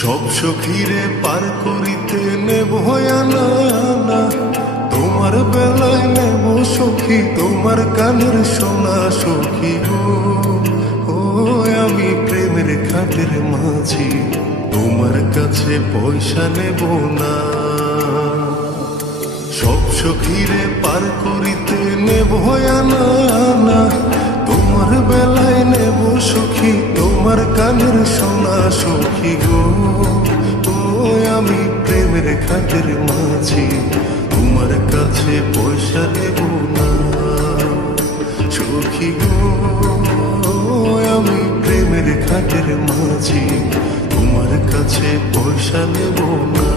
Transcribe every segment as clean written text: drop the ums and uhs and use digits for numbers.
সব সখীরে পার করিতে নেব আনা আনা, তোমার বেলায় নেব সখী তোমার কানের সোনা সখী গো। ও আমি প্রেমের খাটের মাঝি, তোমার কাছে পয়সা নেব না। সব সখীরে পার করিতে নেব আনা আনা, তোমার বেলায় নেব সখী তোমার কানের সোনা সখী গো। ও আমি প্রেমের খাটের মাঝি, তোমার কাছে পয়সা নেব না সখী গো। আমি প্রেমের খাটের মাঝি, তোমার কাছে পয়সা নেব না।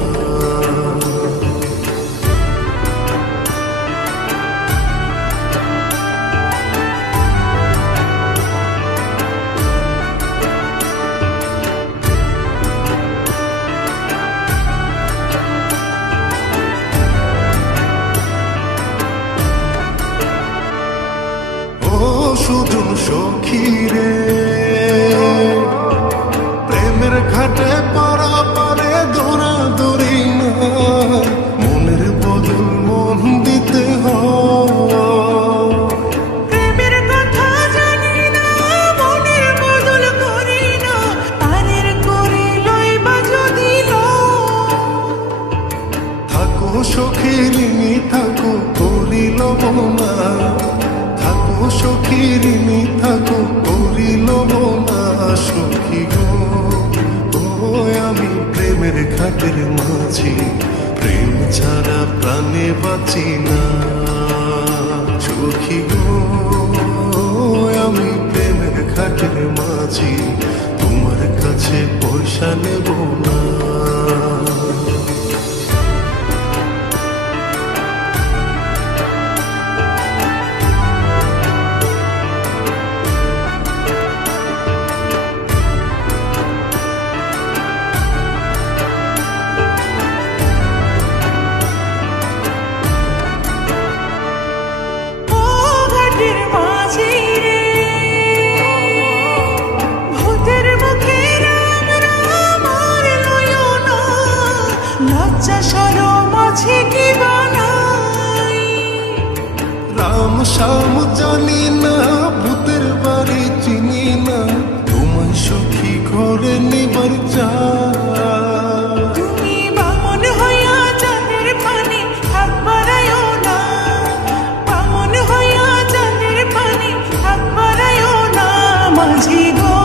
শুধু সখী রে, প্রেমের ঘাটে পারা পারে দৌড়া দৌড়ি না, মনের বদল মন দিতে হয়। প্রেমের কথা জানি না, মনের বদল করি না, পারের করে লইবা যদি থাকো সখী ঋণী থাকো করিল না, থাকো সখী ঋণী থাকো করিল না সখী গো। ও আমি প্রেমের ঘাটের মাঝি, প্রেম ছাড়া প্রাণে বাঁচি না সখী গো। আমি প্রেমের ঘাটের মাঝি, তোমার কাছে পয়সা নেব না। রাম শ্যাম জানি না, ভূতের বাড়ি চিনি না, তোমায় সখী ঘরে নিবার চাই। তুমি বামন হইয়া চাঁদের পানি হাত বাড়াইও না, বামন হইয়া চাঁদের পানি হাত বাড়াইও না মাঝি গো।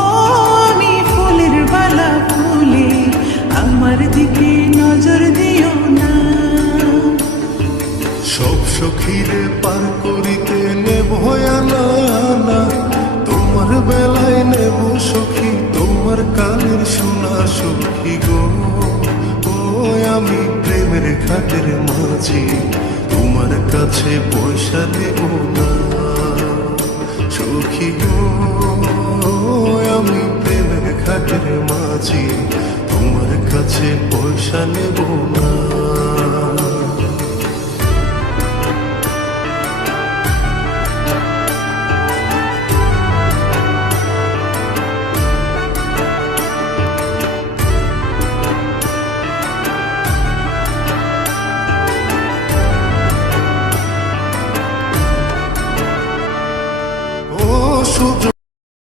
ও আমি ফুলের বালা ফুলে, আমার দিকে নজর দিও না। সব সখীরে পার করিতে নেব আনা আনা, তোমার বেলায় নেব সখী তোমার কানের সোনা সখী গো। ও আমি প্রেমের ঘাটের মাঝি, তোমার কাছে পয়সা নেব না সখী গো। আমি প্রেমের ঘাটের মাঝি, তোমার কাছে পয়সা নেব না।